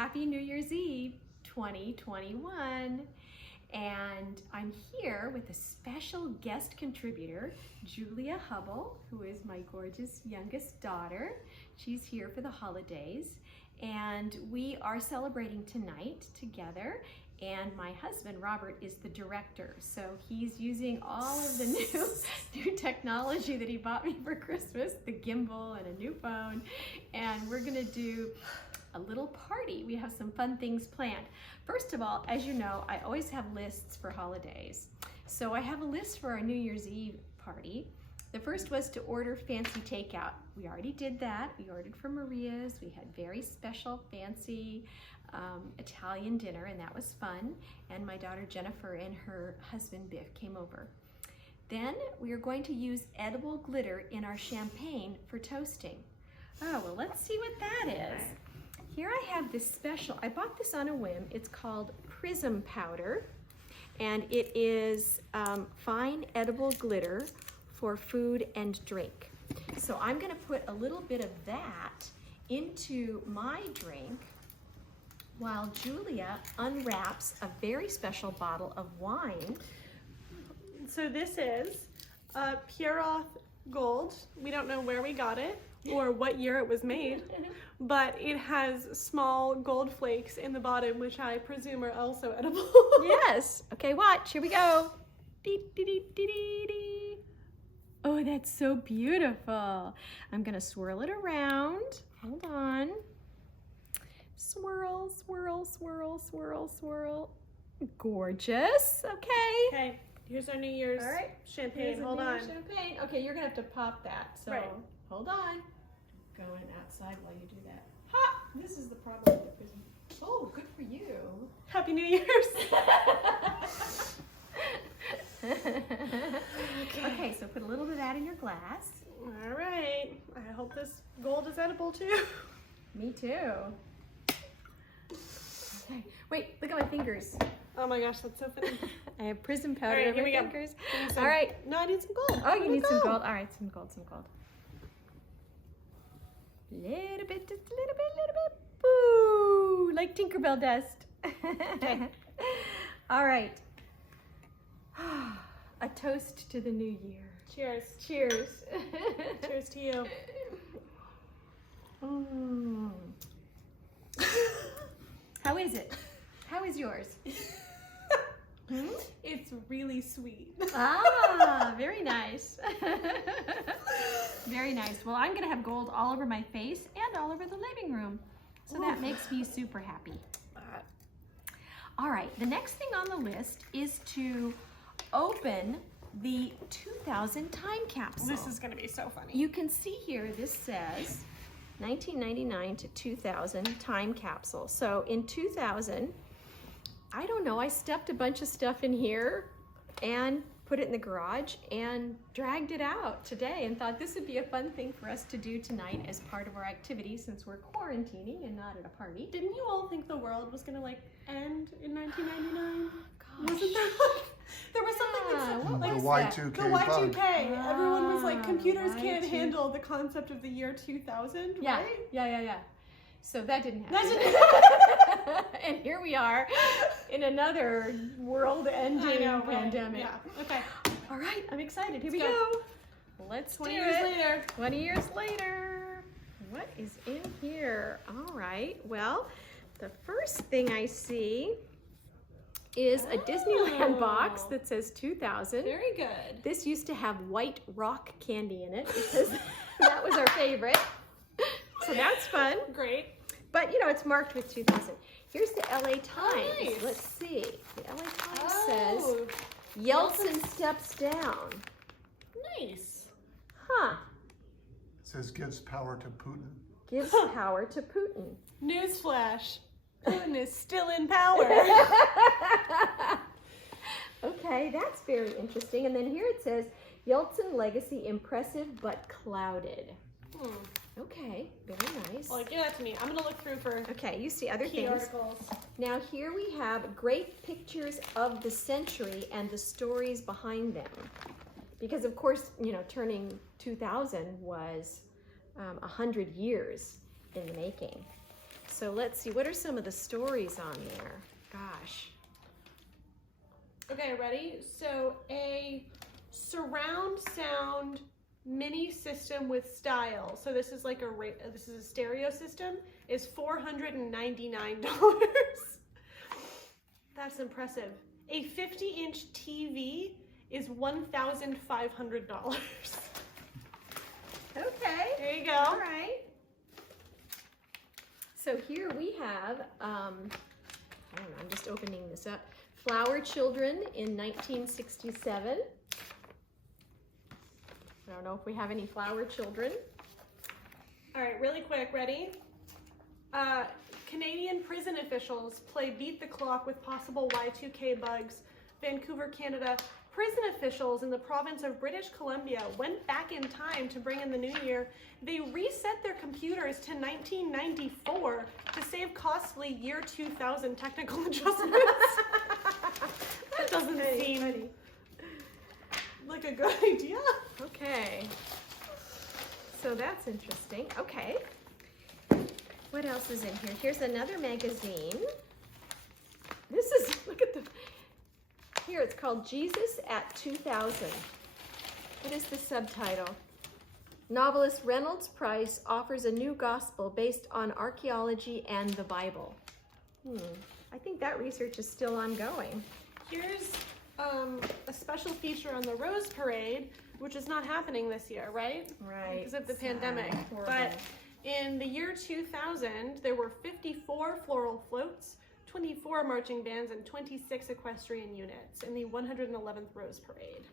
Happy New Year's Eve 2021. And I'm here with a special guest contributor, Julia Hubble, who is my gorgeous youngest daughter. She's here for the holidays. And we are celebrating tonight together. And my husband, Robert, is the director. So he's using all of the new technology that he bought me for Christmas, the gimbal and a new phone. And we're gonna do a little party. We have some fun things planned. First of all, as you know, I always have lists for holidays. So I have a list for our New Year's Eve party. The first was to order fancy takeout. We already did that. We ordered from Maria's. We had very special, fancy Italian dinner, and that was fun. And my daughter Jennifer and her husband Biff came over. Then we are going to use edible glitter in our champagne for toasting. Oh, well, let's see what that is. Here I have this special, I bought this on a whim. It's called Prism Powder, and it is fine edible glitter for food and drink. So I'm gonna put a little bit of that into my drink while Julia unwraps a very special bottle of wine. So this is Pieroth Gold. We don't know where we got it or what year it was made, but it has small gold flakes in the bottom, which I presume are also edible. Yes. Okay, watch. Here we go. Dee, dee, dee, dee, dee, dee. Oh, that's so beautiful. I'm gonna swirl it around. Hold on. Swirl, swirl, swirl, swirl, swirl. Gorgeous. Okay. Okay, here's our New Year's champagne. Hold on. Champagne. Okay, you're gonna have to pop that. So hold on. Going outside while you do that. Ha! This is the problem with the prism. Oh, good for you. Happy New Year's. Okay, so put a little bit of that in your glass. All right. I hope this gold is edible too. Me too. Okay. Wait, look at my fingers. Oh my gosh, that's so funny. I have prism powder All right, on here my we go. fingers. All right. No, I need some gold. Oh, you need some gold. All right, some gold, some gold. Little bit, just a little bit. Boo! Like Tinkerbell dust. Okay. All right. A toast to the new year. Cheers. Cheers. Cheers to you. Mm. How is it? How is yours? It's really sweet. Ah, very nice. Very nice. Well, I'm gonna have gold all over my face and all over the living room. So that makes me super happy. All right, the next thing on the list is to open the 2000 time capsule. This is gonna be so funny. You can see here, this says 1999 to 2000 time capsule. So in 2000, I don't know, I stuffed a bunch of stuff in here and put it in the garage and dragged it out today and thought this would be a fun thing for us to do tonight as part of our activity since we're quarantining and not at a party. Didn't you all think the world was gonna like end in 1999? Gosh. Wasn't there there was something that said, like the Y2K the Y2K. bug. Everyone was like, computers can't Y2K. handle the concept of the year 2000, Yeah, right? yeah. So that didn't happen. That didn't And here we are in another world-ending I know, right? pandemic. Yeah. Okay. All right, I'm excited. Here we Let's go. Let's 20 do years it. later. 20 years later. What is in here? All right. Well, the first thing I see is a Disneyland box that says 2000. Very good. This used to have white rock candy in it because that was our favorite. So that's fun. Great. But you know, it's marked with 2000. Here's the LA Times. Oh, nice. Let's see. The LA Times says Oh, Yeltsin steps down. nice. Huh. It says gives power to Putin. Gives power to Putin. Newsflash. Putin is still in power. Okay, that's very interesting. And then here it says Yeltsin legacy impressive but clouded. Okay, very nice. Well, give that to me. I'm gonna look through for Okay, you see other key things. articles. Now here we have great pictures of the century and the stories behind them. Because of course, you know, turning 2000 was 100 years in the making. So let's see, what are some of the stories on there? Gosh. Okay, ready? So a surround sound mini system with style. So this is like this is a stereo system, is $499. That's impressive. A 50-inch TV is $1,500. Okay. There you go. All right. So here we have, I don't know, I'm just opening this up. Flower Children in 1967. I don't know if we have any flower children. All right, really quick, ready? Canadian prison officials play beat the clock with possible Y2K bugs. Vancouver, Canada. Prison officials in the province of British Columbia went back in time to bring in the new year. They reset their computers to 1994 to save costly year 2000 technical adjustments. That doesn't seem like a good idea. Okay. So that's interesting. Okay. What else is in here? Here's another magazine. This is, look at the, here it's called Jesus at 2000. What is the subtitle? Novelist Reynolds Price offers a new gospel based on archaeology and the Bible. I think that research is still ongoing. Here's a special feature on the Rose Parade, which is not happening this year, right? Right. Because of the pandemic. Horrible. But in the year 2000, there were 54 floral floats, 24 marching bands, and 26 equestrian units in the 111th Rose Parade.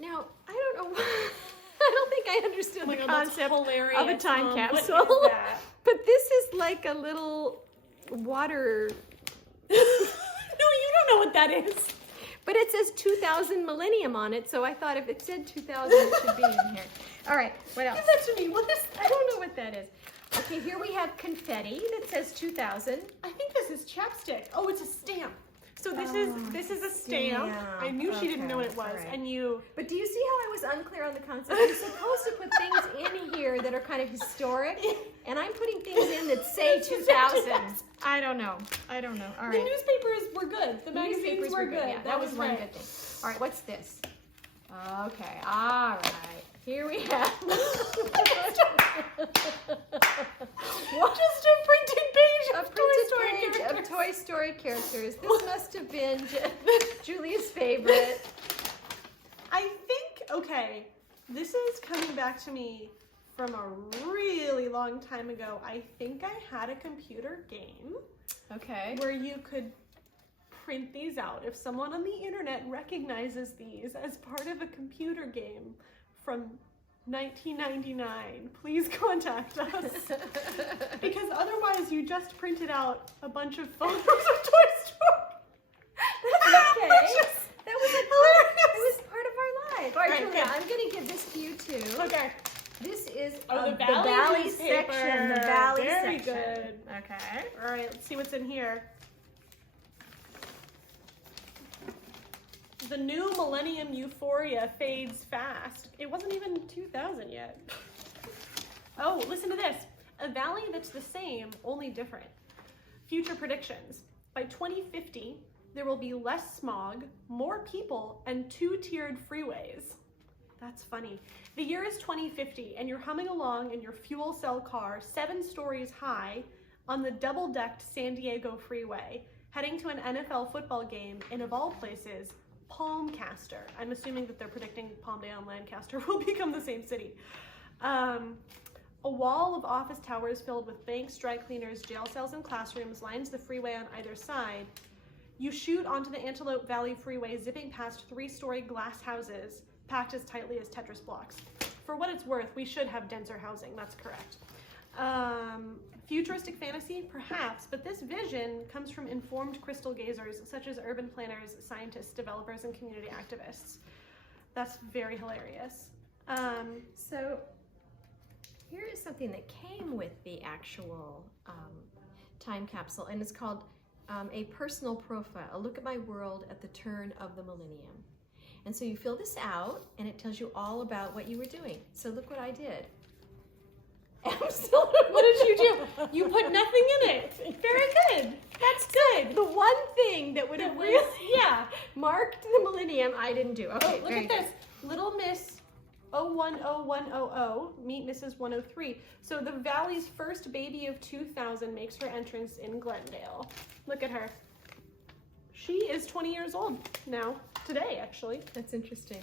Now, I don't know, I don't think I understood the concept of a time capsule. What is that? But this is like a little water, No, you don't know what that is. but it says 2000 millennium on it, so I thought if it said 2000, it should be in here. All right, what else? Give that to me. What is that? I don't know what that is. Okay, here we have confetti that says 2000. I think this is chapstick. Oh, it's a stamp. So this is a stamp. I knew she didn't know what it was, right. and you. But do you see how I was unclear on the concept? You're supposed to put things in here that are kind of historic, and I'm putting things in that say 2000. I don't know. All The right. newspapers were good. The magazines were good. Yeah, that was one good thing. All right, what's this? Okay, all right. Here we have. What? Just a printed page A of Toy printed Story page characters. of Toy Story characters. This must have been Julia's favorite. I think, okay, this is coming back to me from a really long time ago. I think I had a computer game Okay. where you could print these out. If someone on the internet recognizes these as part of a computer game from 1999, please contact us. Because otherwise you just printed out a bunch of photos of Toy Story. Okay. That was it was part of our lives. All right, Right, Julia, good. I'm going to give this to you too. Okay. This is The the Valley Valley newspaper. section. The Valley Very section. good. Okay. All right, let's see what's in here. The new millennium euphoria fades fast. It wasn't even 2000 yet. Oh, listen to this. A valley that's the same, only different. Future predictions. By 2050, there will be less smog, more people, and 2-tiered freeways. That's funny. The year is 2050, and you're humming along in your fuel cell car 7 stories high on the double-decked San Diego freeway, heading to an NFL football game in, of all places, Palmcaster. I'm assuming that they're predicting Palmdale and Lancaster will become the same city. A wall of office towers filled with banks, dry cleaners, jail cells, and classrooms lines the freeway on either side. You shoot onto the Antelope Valley Freeway, zipping past 3-story glass houses packed as tightly as Tetris blocks. For what it's worth, we should have denser housing, that's correct. Futuristic fantasy, perhaps, but this vision comes from informed crystal gazers such as urban planners, scientists, developers, and community activists. That's very hilarious. So here is something that came with the actual time capsule, and it's called A Personal Profile, a look at my world at the turn of the millennium. And so you fill this out, and it tells you all about what you were doing. So look what I did. Absolutely. What did you do? You put nothing in it. Very good. That's good. The one thing that would have That was- really yeah. marked the millennium, I didn't do. Okay, Oh, look very at good. this. Little Miss 010100, meet Mrs. 103. So the Valley's first baby of 2000 makes her entrance in Glendale. Look at her. She is 20 years old now, today actually. That's interesting.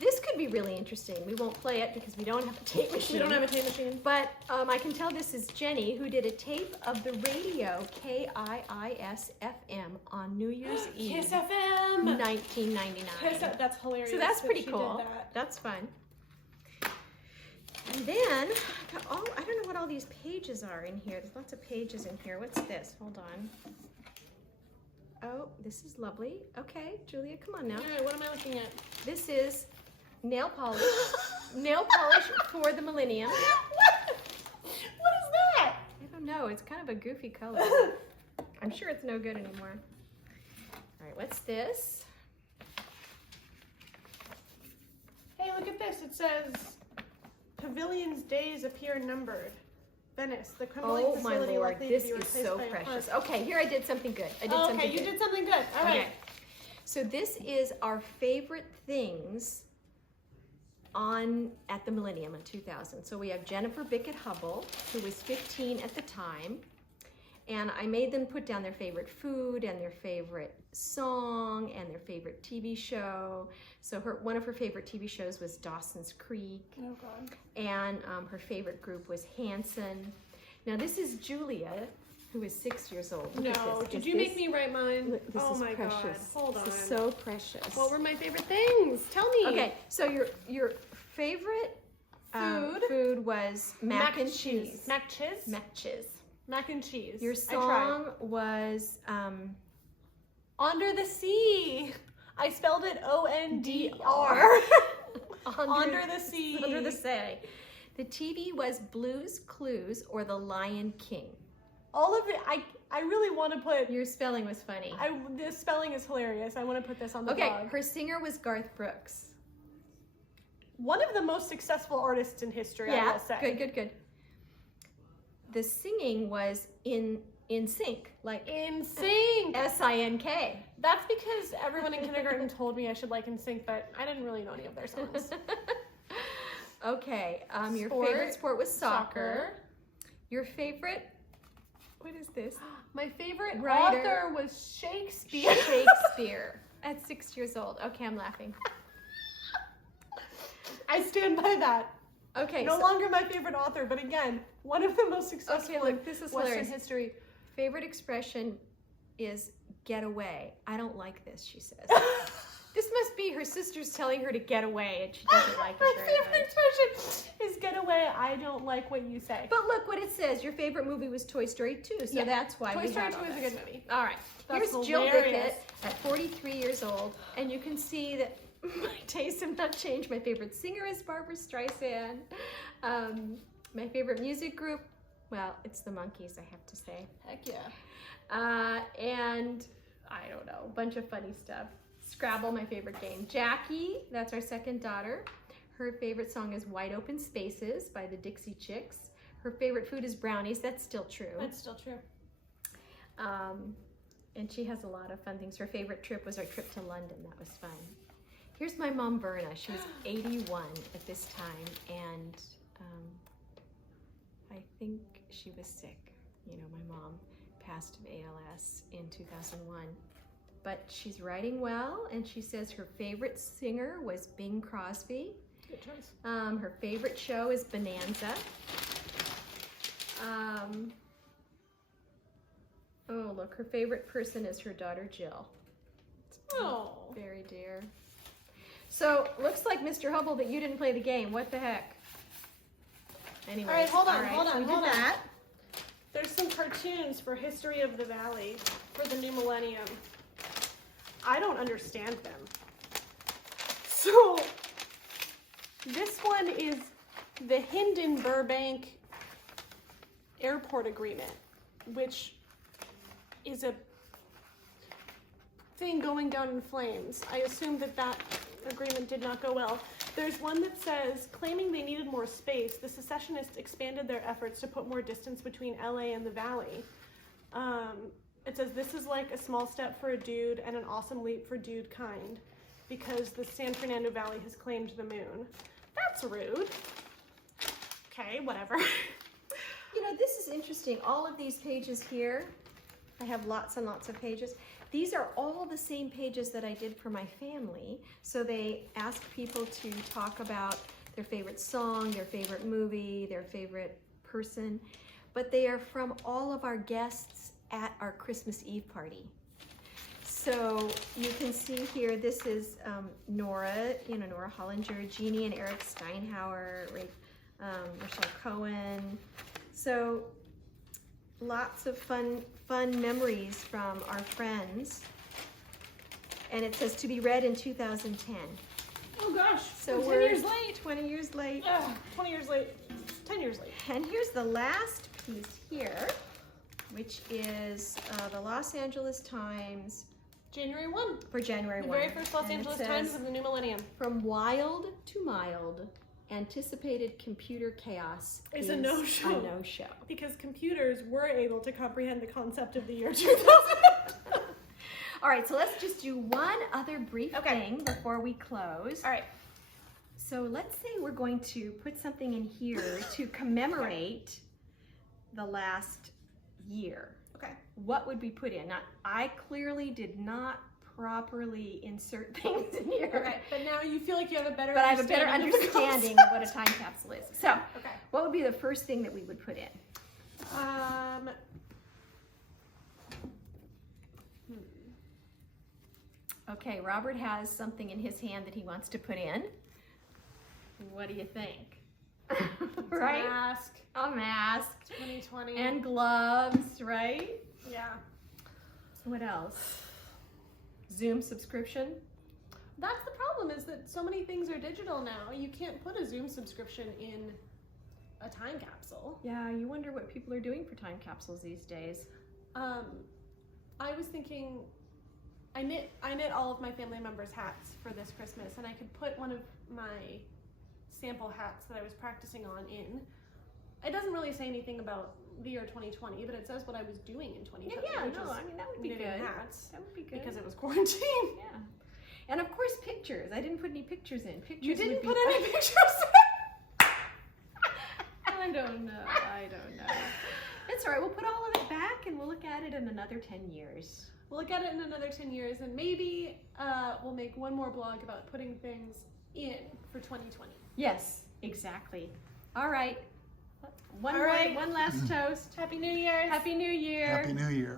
This could be really interesting. We won't play it because we don't have a tape machine. We don't have a tape machine. But I can tell this is Jenny who did a tape of the radio KIIS-FM on New Year's Eve, Kiss FM. 1999. That's hilarious. So that's that pretty she cool. Did that. That's fun. And then, oh, I don't know what all these pages are in here. There's lots of pages in here. What's this? Hold on. Oh, this is lovely. Okay, Julia, come on now. All right, what am I looking at? This is nail polish. Nail polish for the millennium. What is that? I don't know. It's kind of a goofy color. I'm sure it's no good anymore. All right, what's this? Hey, look at this. It says, Pavilion's days appear numbered. Venice, the crumbling Oh my facility lord, likely to this be is replaced so by a precious. park. Okay, here I did something good. I did Oh, something okay, you good. did something good. All right. Okay. So this is our favorite things at the millennium in 2000. So we have Jennifer Bickett Hubble, who was 15 at the time, and I made them put down their favorite food and their favorite song and their favorite TV show. So one of her favorite TV shows was Dawson's Creek, Oh, God. and her favorite group was Hanson. Now this is Julia, who is 6 years old. Look at No, this. did Is you this- make me write mine? Look, this Oh is my precious. God. Hold on. This is so precious. What were my favorite things? Tell me. Okay, so your favorite food was mac and cheese. Mac cheese? Mac cheese. Mac and cheese. Your I tried. song was Under the Sea. I spelled it O-N-D-R. Under the Sea. Under the Sea. The TV was Blue's Clues or The Lion King. All of it. I really want to put. Your spelling was funny. The spelling is hilarious. I want to put this on the Okay, blog. her singer was Garth Brooks. One of the most successful artists in history, I Yeah, will say. good. The singing was in sync, like In Sync. S-I-N-K. That's because everyone in kindergarten told me I should like In Sync, but I didn't really know any of their songs. Okay, your Sport. favorite sport was soccer. Your favorite, what is this? My favorite Writer. author was Shakespeare. Shakespeare. At 6 years old. Okay, I'm laughing. I stand by that. Okay, No so longer my favorite author, but again, one of the most successful Okay, look, this is Western hilarious. history. favorite expression is get away. I don't like this, she says. This must be her sisters telling her to get away and she doesn't like My it very favorite much. expression is get away. I don't like what you say. But look what it says. Your favorite movie was Toy Story 2, so Yeah. that's why Toy we Story have 2 all is a this. good movie. All right. That's Here's Jill hilarious. Bickett at 43 years old, and you can see that my tastes have not changed. My favorite singer is Barbra Streisand. My favorite music group, well, it's the Monkees, I have to say. Heck yeah. And I don't know, a bunch of funny stuff. Scrabble, my favorite game. Jackie, that's our second daughter. Her favorite song is Wide Open Spaces by the Dixie Chicks. Her favorite food is brownies. That's still true. That's still true. And she has a lot of fun things. Her favorite trip was our trip to London. That was fun. Here's my mom, Verna. She was 81 at this time, and I think she was sick. You know, my mom passed of ALS in 2001. But she's writing well, and she says her favorite singer was Bing Crosby. Good choice. Her favorite show is Bonanza. Oh, look, her favorite person is her daughter, Jill. Oh. Very dear. So, looks like, Mr. Hubble, that you didn't play the game. What the heck? Anyway. All right, hold on, we hold did on. that. There's some cartoons for History of the Valley for the new millennium. I don't understand them. So, this one is the Hinden-Burbank Airport Agreement, which is a thing going down in flames. I assume that agreement did not go well. There's one that says, claiming they needed more space, the secessionists expanded their efforts to put more distance between LA and the Valley. It says, this is like a small step for a dude and an awesome leap for dude kind, because the San Fernando Valley has claimed the moon. That's rude. Okay, whatever. You know, this is interesting. All of these pages here, I have lots and lots of pages. These are all the same pages that I did for my family. So they ask people to talk about their favorite song, their favorite movie, their favorite person, but they are from all of our guests at our Christmas Eve party. So you can see here, this is Nora, Nora Hollinger, Jeannie and Eric Steinhauer, Michelle Cohen. So lots of fun memories from our friends. And it says to be read in 2010. Oh gosh, So we're 10 years late. 20 years late. 20 years late. 10 years late. And here's the last piece here, which is the Los Angeles Times January 1. for January 1. The very first Los And it Angeles says, Times of the new millennium. From wild to mild, anticipated computer chaos Is a no-show. A no-show. Because computers were able to comprehend the concept of the year 2000. All right, so let's just do one other brief Okay. thing before we close. All right. So let's say we're going to put something in here to commemorate the last year. Okay. What would we put in? Now, I clearly did not properly insert things in here. Okay. But now you feel like you have a better But I have a better understanding of what a time capsule is. So, Okay. what would be the first thing that we would put in? Okay, Robert has something in his hand that he wants to put in. What do you think? Right? Mask. A mask. 2020. And gloves, right? yeah. What else? Zoom subscription? That's the problem, is that so many things are digital now. You can't put a Zoom subscription in a time capsule. Yeah, you wonder what people are doing for time capsules these days. I was thinking, I knit all of my family members' hats for this Christmas, and I could put one of my sample hats that I was practicing on in. It doesn't really say anything about the year 2020, but it says what I was doing in 2020. Yeah, which no, is I mean, that would be knitting good. hats, That would be good. because it was quarantine. Yeah. And of course, pictures. I didn't put any pictures in. Pictures You didn't would be put any pictures. I don't know. It's all right. We'll put all of it back and we'll look at it in another 10 years. We'll look at it in another 10 years, and maybe we'll make one more blog about putting things in for 2020. Yes, exactly. All right. All right. One last toast. Happy New Year's. Happy New Year. Happy New Year.